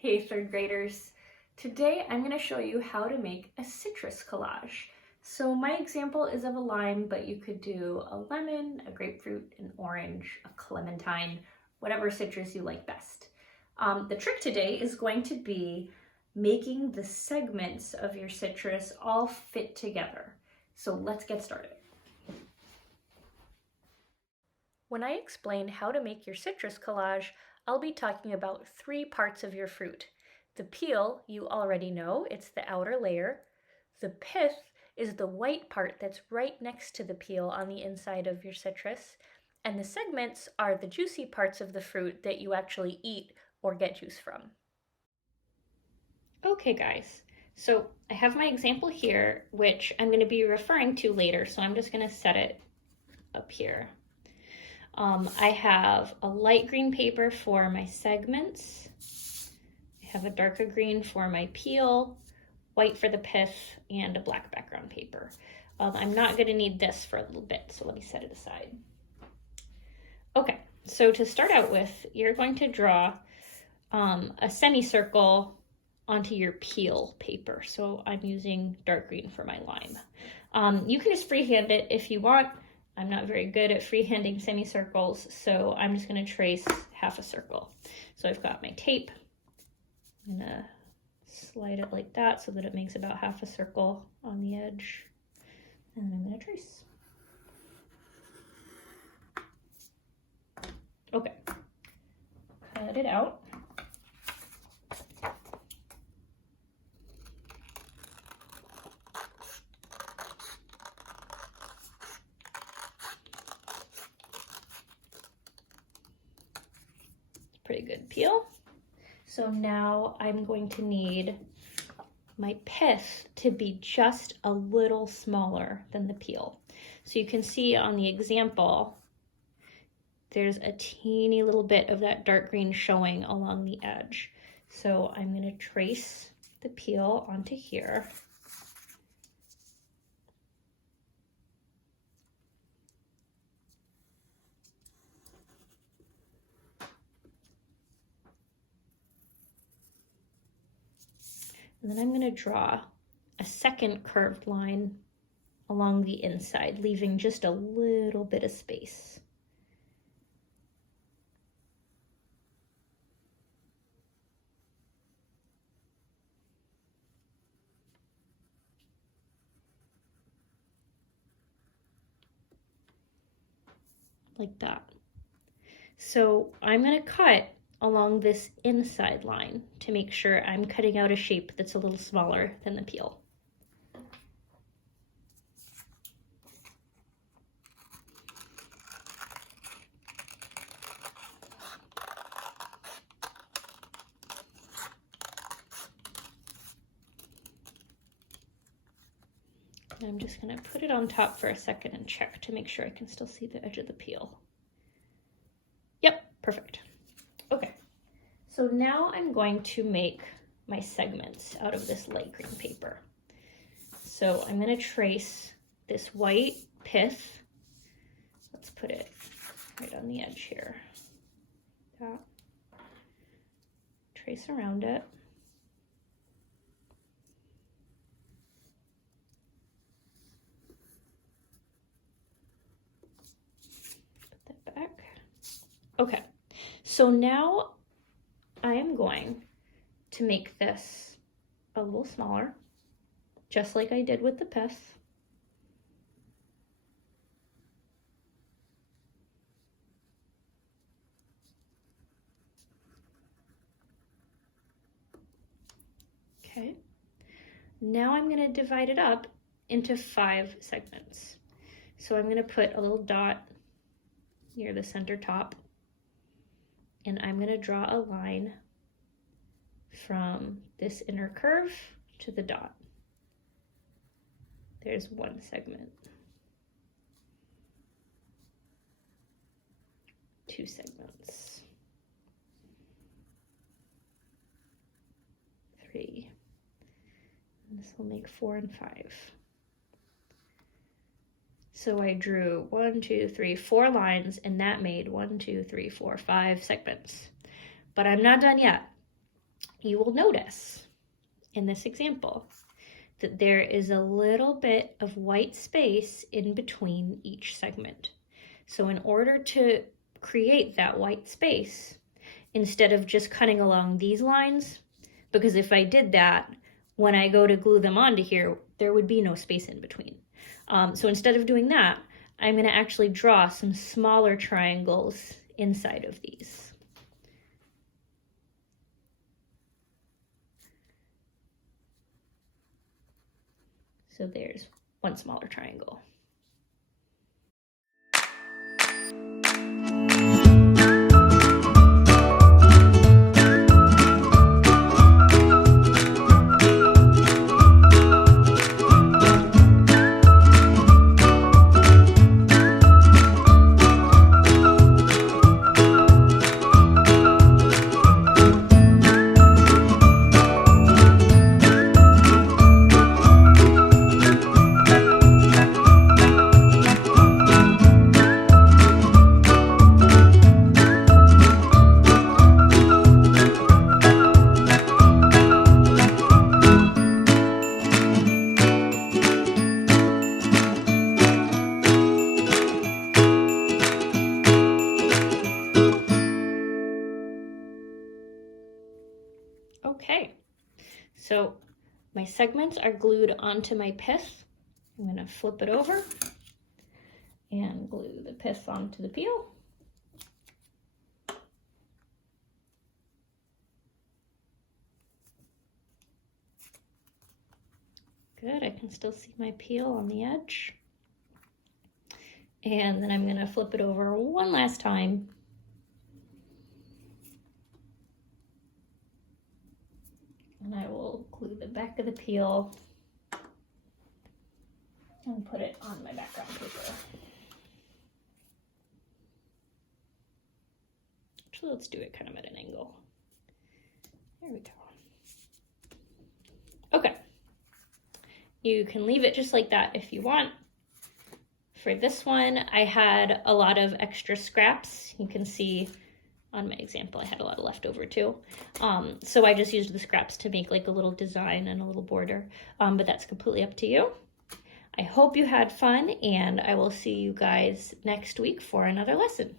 Hey third graders, today I'm going to show you how to make a citrus collage. So my example is of a lime, but you could do a lemon, a grapefruit, an orange, a clementine, whatever citrus you like best. The trick today is going to be making the segments of your citrus all fit together. So let's get started. When I explain how to make your citrus collage, I'll be talking about 3 parts of your fruit. The peel, you already know, it's the outer layer. The pith is the white part that's right next to the peel on the inside of your citrus. And the segments are the juicy parts of the fruit that you actually eat or get juice from. Okay guys, so I have my example here, which I'm going to be referring to later, so I'm just going to set it up here. I have a light green paper for my segments. I have a darker green for my peel, white for the pith, and a black background paper. I'm not going to need this for a little bit, so let me set it aside. Okay, so to start out with, you're going to draw a semicircle onto your peel paper. So I'm using dark green for my lime. You can just freehand it if you want. I'm not very good at freehanding semicircles, so I'm just going to trace half a circle. So I've got my tape. I'm going to slide it like that so that it makes about half a circle on the edge. And I'm going to trace. Okay, cut it out. Pretty good peel. So now I'm going to need my pith to be just a little smaller than the peel. So you can see on the example, there's a teeny little bit of that dark green showing along the edge. So I'm going to trace the peel onto here. And then I'm going to draw a second curved line along the inside, leaving just a little bit of space. Like that. So I'm going to cut along this inside line to make sure I'm cutting out a shape that's a little smaller than the peel. And I'm just going to put it on top for a second and check to make sure I can still see the edge of the peel. Yep, perfect. Okay, so now I'm going to make my segments out of this light green paper. So I'm going to trace this white pith. Let's put it right on the edge here. That. Trace around it. Put that back. Okay, so now I am going to make this a little smaller, just like I did with the pith. Okay, now I'm going to divide it up into 5 segments. So I'm going to put a little dot near the center top, and I'm going to draw a line from this inner curve to the dot. There's 1 segment. 2 segments. 3. And this will make 4 and 5. So I drew 1, 2, 3, 4 lines, and that made 1, 2, 3, 4, 5 segments. But I'm not done yet. you will notice in this example that there is a little bit of white space in between each segment. So in order to create that white space, instead of just cutting along these lines, because if I did that, when I go to glue them onto here, there would be no space in between. So instead of doing that, I'm going to actually draw some smaller triangles inside of these. So there's one smaller triangle. Okay, so my segments are glued onto my pith. I'm going to flip it over and glue the pith onto the peel. Good, I can still see my peel on the edge. And then I'm going to flip it over one last time. And I will glue the back of the peel and put it on my background paper. Actually, let's do it kind of at an angle. There we go. Okay. You can leave it just like that if you want. For this one, I had a lot of extra scraps. You can see on my example, I had a lot of leftover too. So I just used the scraps to make like a little design and a little border, but that's completely up to you. I hope you had fun, and I will see you guys next week for another lesson.